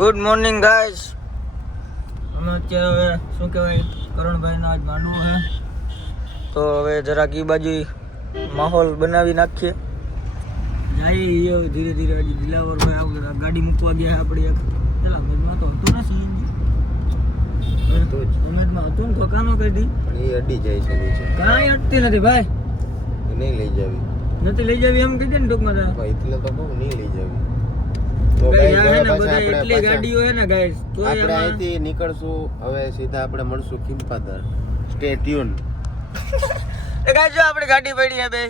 Good morning guys. અમે અત્યારે હવે શું કહેવાય કરણભાઈનો આજ માંડવો છે, તો હવે જરાક એ બાજુ માહોલ બનાવી નાખીએ. જઈએ ધીરે ધીરે. હજી દિલાવરભાઈ આપણે ગાડી મૂકવા ગયા આપણી એક પેલા મેદમાં તો હતો ને સીએનજી ઉમેદમાં હતું ને ખોકાનો કાઢી પણ એ અડી જાય છે નીચે. કાંઈ અટતી નથી ભાઈ. નહીં લઈ જાવી, નથી લઈ જાવી એમ કહી દે ને ટૂંકમાં. એટલે તો કહું નહીં લઈ જાવી. એટલી ગાડીઓ હે ને ગાઈસ, તો આપણે અહીંથી નીકળશું હવે સીધા આપણે મળશું ખીમપાદર. Stay tune. એ ગાઈસ જો આપણી ગાડી પડી છે બે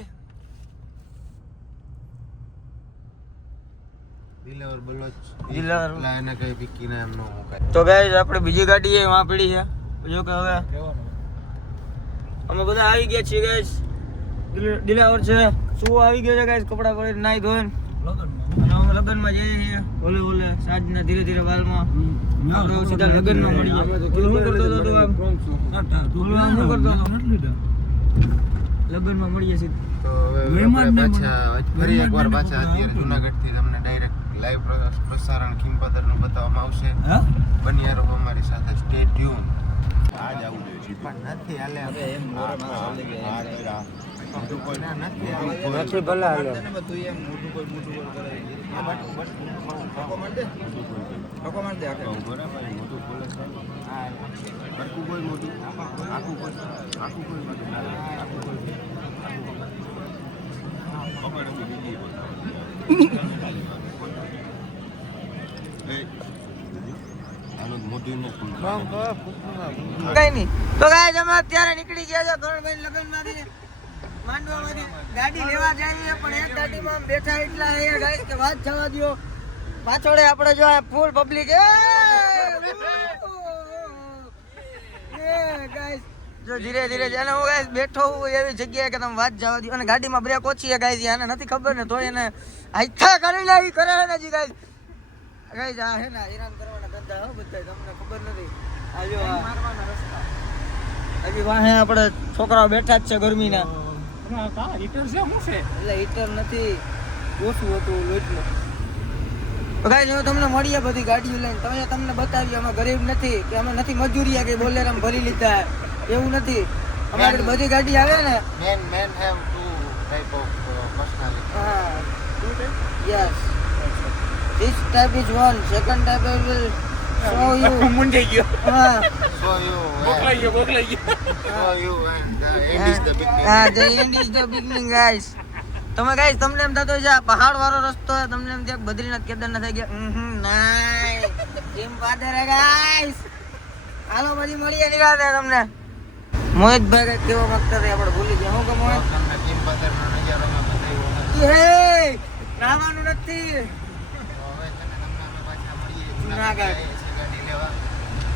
દિલાવર બલોચ દિલાવર લાયને કઈ વિકીને એમ નો મુકાય. તો ગાઈસ આપણે બીજી ગાડી છે વાં પડી છે. જો કે હવે અમે બધા આવી ગયા છીએ ગાઈસ. દિલાવર છે, શું આવી ગયો છે ગાઈસ, કપડા પહેરી નાઈ ધોઈને લગનમાં જઈએ છીએ. ઓલે ઓલે સાંજના ધીરે ધીરે વાલમાં આપણે સીધા લગનમાં મળીએ. શું કરતો હતો તું આમ? શું કરતો હતો? લગનમાં મળીએ સીધા. તો હવે આપણે પાછા ફરી એકવાર પાછા અત્યારે જુનાગઢ થી તમને ડાયરેક્ટ લાઈવ પ્રસારણ ખીમપાદરનું બતાવવામાં આવશે. બન્યા રહો અમારી સાથે. Stay tune. આજ આવું જોઈએ પણ નથી હાલે એમ નથી ભલે હાલે. કઈ નઈ. તો ગાઈસ અમે અત્યારે નીકળી ગયા છે કરણભાઈ લગનમાંથી માંડવામાંથી ગાડી લેવા જઈએ, પણ એક ગાડીમાં આમ બેઠા એટલા છે ગાઈસ કે વાત જવા દો. પાછળ આપણે જો ફૂલ પબ્લિક ગાઈસ. જો ધીરે ધીરે જેને હું ગાઈસ બેઠો હું એવી જગ્યાએ કે તમે વાત જવા દો. અને ગાડીમાં બ્રેક ઓછી છે ગાઈસ, આને નથી ખબર ને તોય એને આઈથા કરીને ઈ કરે છે ને જી ગાઈસ. ગાઈસ આ હે ને હેરાન કરવાના ધંધા હો બધા, તમને ખબર નથી. આ જો મારવાના રસ્તા હજી વાહે આપણે છોકરાઓ બેઠા જ છે ગરમીના. હીટર છે શું છે? એટલે હીટર નથી, ઓછું હતું લોટનું. ગાઈસ હવે તમને મળીએ બધી ગાડીઓ લઈને. તમે તમને બતાવીએ અમે ગરીબ નથી કે અમે નથી મજૂરિયા કે બોલેરામ ભરી લીધા, એવું નથી. અમારી બધી ગાડી આવે ને men have two type of personality. હા yes, this type is one, second type I will show you. મુંજાઈ ગયો. હા So you બોકલાઈ ગયો. so you and the end is the beginning. હા the end is the beginning guys. તમે guys તમને એમ થતો છે આ પહાડ વાળો રસ્તો છે, તમને એમ થાય બદ્રીનાથ કેદારનાથ થઈ ગયા. નહીં, ટીમ પાદર હે ગાઈસ. હાલો પછી મળીએ નિરાતે તમને. મોહિતભાઈ કઈ કેવો માંગતા હતા આપણે ભૂલી ગયા. હું કે મોહિત તમને ખીમપાદરનો નજારો મેં બતાવ્યો. હે નાવાનું નથી. હવે તમને અમે પાછા મળીએ જુનાગઢ. ગાડી લેવા.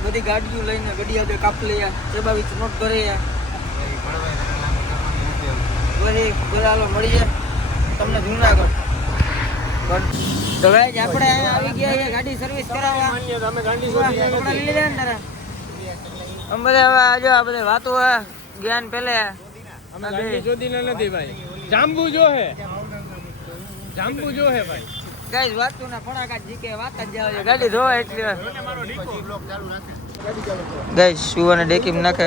બધી ગાડીઓ લઈને ગડી આગળ કાપ લઈએ, સેબાવી નોટ કરે બધી બધા મળીએ તમને જુનાગઢ. તો ભાઈ આપણે આવી ગયા છે ગાડી સર્વિસ કરાવવા. અમે ગાડી લઈ લીધા ને તારા અમે બધા હવે આજો આ બધી વાતો જ્ઞાન પેલે અમે ગાડી જોડીને નથી ભાઈ, જાંબુ જો હે ભાઈ. ગાઈસ વાતું ના ફણાકા જીકે વાત જ જાવ છે ગાડી ધોવા એટલી ગાઈસ સુવાને ડેકીમ નાખે.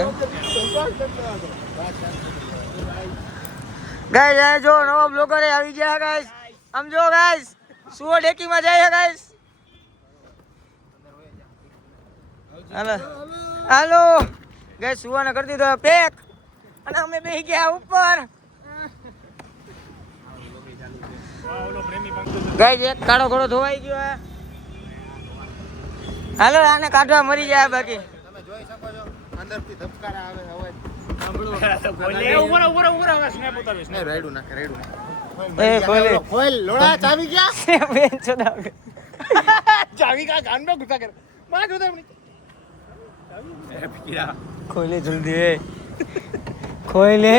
ગાઈસ આ જો નવો બ્લોગર આવી ગયા ગાઈસ. આમ જો ગાઈસ સુવા ડેકીમાં જાય છે ગાઈસ. હાલો હાલો ગાઈસ સુવાને કરી દીધો પેક અને અમે બેસી ગયા ઉપર. ગાઈસ એક કાળો ઘોડો ધોવાઈ ગયો હે. હાલો આને કાઢવા મરી જાય બાકી. તમે જોઈ શકો છો અંદરથી ધબકારા આવે અવાજ. ને રેડું નાખે. એ ખોલે ખોલ લોડા ચાવી ગયા. બેન ચોદાવ ચાવી કા ગાંડો ગુસ્સા કર માં જોતા ખોલે જલ્દી ખોલે.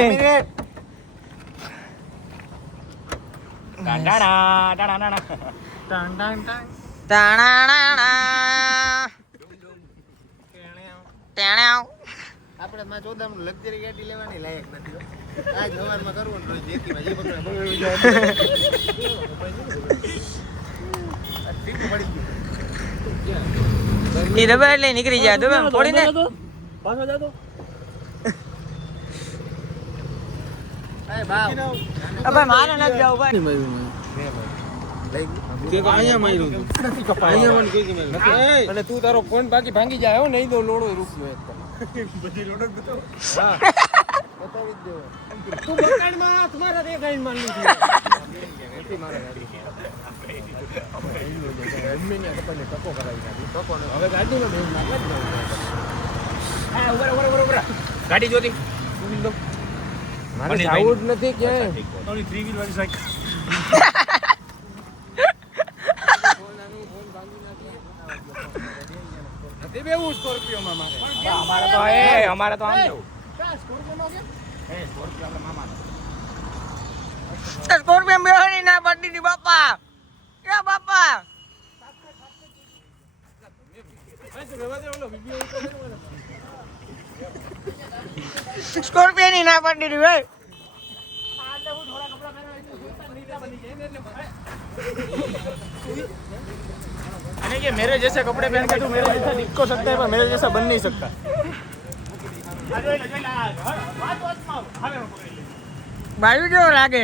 આપણે માં 14 લક્ઝરી ગાડી લેવાની લાયક નથી. આજ હવારમાં કરવું ને રોજ જેકીમાં જે પકડે ઠીક પડી ગયું. એ દબાય એટલે નીકળી જાય દબાય થોડી ને પાછો જાતો ભાઈ મારે નથી જાવ ભાઈ અને તું તારો ફોન બાકી ભાંગી જાય હો નહીં તો લોડો રૂપિયો બધી લોડો હા બતાવી જ દેવો તું મકાનમાં તમારા દેખાઈને માન લીધી મારા ગાડી ટકો કરાવી નાખી ટકો હવે ગાડીનો બેન નાખ હા ઉભા ગાડી જોતી મારે જાવું જ નથી ક્યાંય ઓલી 3 વ્હીલ વાળી સાઈકલ તે બેવું સ્કોર્પિયો માં મારે અમારે તો આમ જવું સ્કોર્પિયો માં કે સ્કોર્પિયો આપણા મામાનો સ્કોર્પિયો બેહણી ના પડતી હતી બાપા એ બાપા સ્કોર્પિયો ની ના પડતી હતી ભાઈ कि मेरे जैसे कपड़े पहन के तू मेरे जैसा दिख को सकता है पर मेरे जैसा बन नहीं सकता ભાઈ કેવો લાગે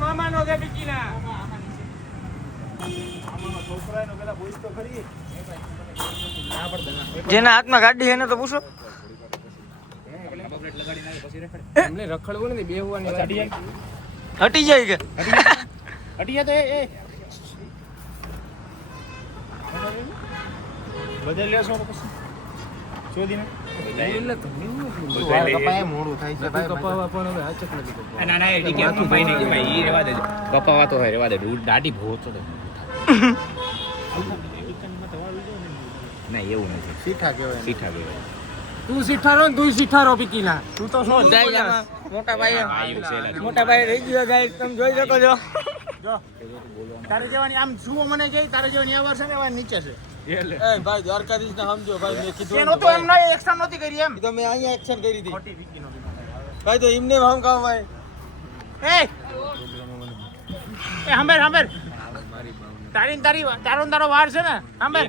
મામાનો કે બિકીના જેના હાથમાં ગાડી છે ને તો પૂછો એમને રખડવું નથી બેહવાની વાત હટી જાય કે હટી જાય તો એ બદલ લેશો પછી શોધીને મોડું થાય છે ભાઈ કપાવા પણ હવે આચક નથી ના એ ડીકે હું ભાઈ નહીં ભાઈ ઈ રેવા દે કપાવા તો રેવા દે દાઢી ભોતો તો ના એવું નથી સીઠા કહેવાય સીઠા કહેવાય તું સીઠારો ને તું સીઠારો પીકીના તું તો શું જાય મોટા ભાઈ રહી ગયો ગાઈસ તમે જોઈ શકો છો જો તારે જવાની આમ જુઓ મને જઈ તારે જવાની આ વર્ષે ને એવા નીચે છે એ ભાઈ દ્વારકાધીશ ને સમજો ભાઈ મેં કીધું એનો તો એમ ના એક્શન નહોતી કરી એમ તો મેં અહીંયા એક્શન કરી હતી ખોટી વિકીનો ભાઈ તો એમને હમ કામ ભાઈ એ હંભેર તારો વાર છે ને હંભેર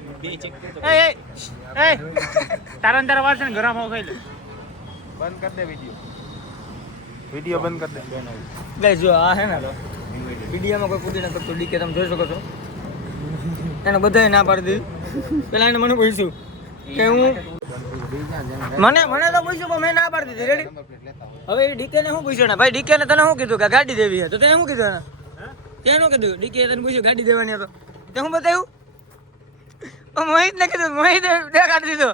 એ તારો વાર છે ને ગરમ હોવ ખાઈ લે બંધ કર દે વિડિયો બંધ કર દે ગાઈસ જો આ હે ને વિડિયોમાં કોઈ કૂદી ન કરતો ડીકે તમે જોઈ શકો છો એને બધાય ના પાડી દીધી પેલા એને મને પૂછ્યું કે હું મને તો પૂછ્યું પણ મેં ના પાડી દીધી રેડી હવે એ ડીકે ને શું પૂછ્યું ને ભાઈ ડીકે ને તને શું કીધું કે ગાડી દેવી છે તો તે શું કીધું એને તે શું કીધું ડીકે તને પૂછ્યું ગાડી દેવાની હતો તે શું બતાવ્યું મોહિત ને કીધું મોહિત દેખાડી દીધો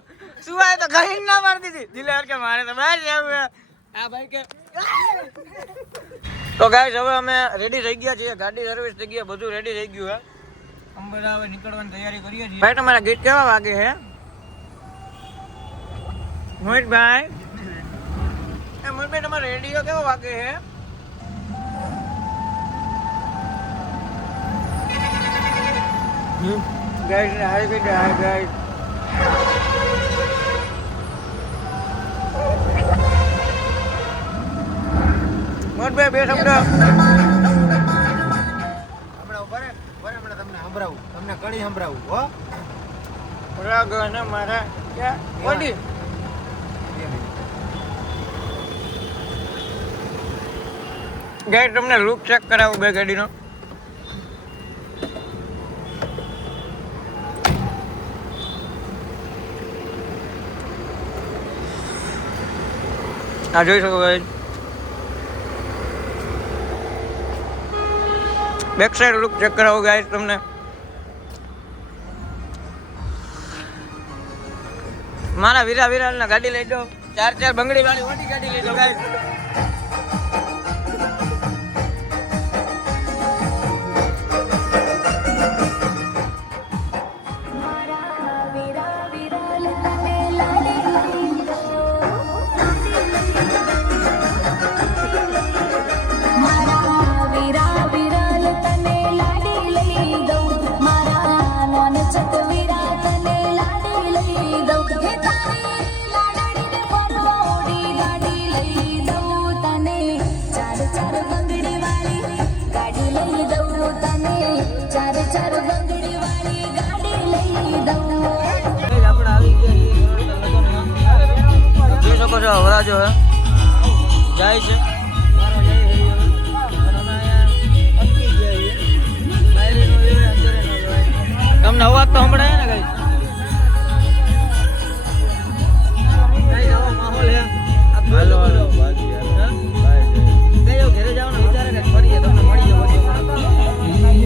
શું આ તો ઘણી ના પાડી દીધી દિલર કે મારે તો બહાર જવું આ ભાઈ કે તો ગાઈસ હવે અમે રેડી થઈ ગયા છીએ ગાડી સર્વિસ થઈ ગયા બધું રેડી થઈ ગયું હે અમે બધા હવે નીકળવાની તૈયારી કરીએ છીએ ભાઈ તમારા ગીત કેવા વાગે છે મોહિતભાઈ મોહિતભાઈ તમારો રેડિયો કેવો વાગે છે ગાઈસ હાય ગાઈસ મોહિતભાઈ બે શબ્દ તમને કડી સંભળાવું હો રાગ ને મારા ક્યાં ઓડી ગાઈસ તમને લુક ચેક કરાવું બે ગાડીનો આ જોઈ શકો guys back side look check કરાવો ગાઈસ તમને મારા વિરાલ ના ગાડી લઈ જાઓ 4 બંગડી વાળી મોટી ગાડી લઈ જાઓ ગાઈસ લાડડી ને પરવોડી ગાડી લઈ દઉં આપણે આવી ગયા છીએ જોઈ શકો છો, વરાજો હે જાય છે.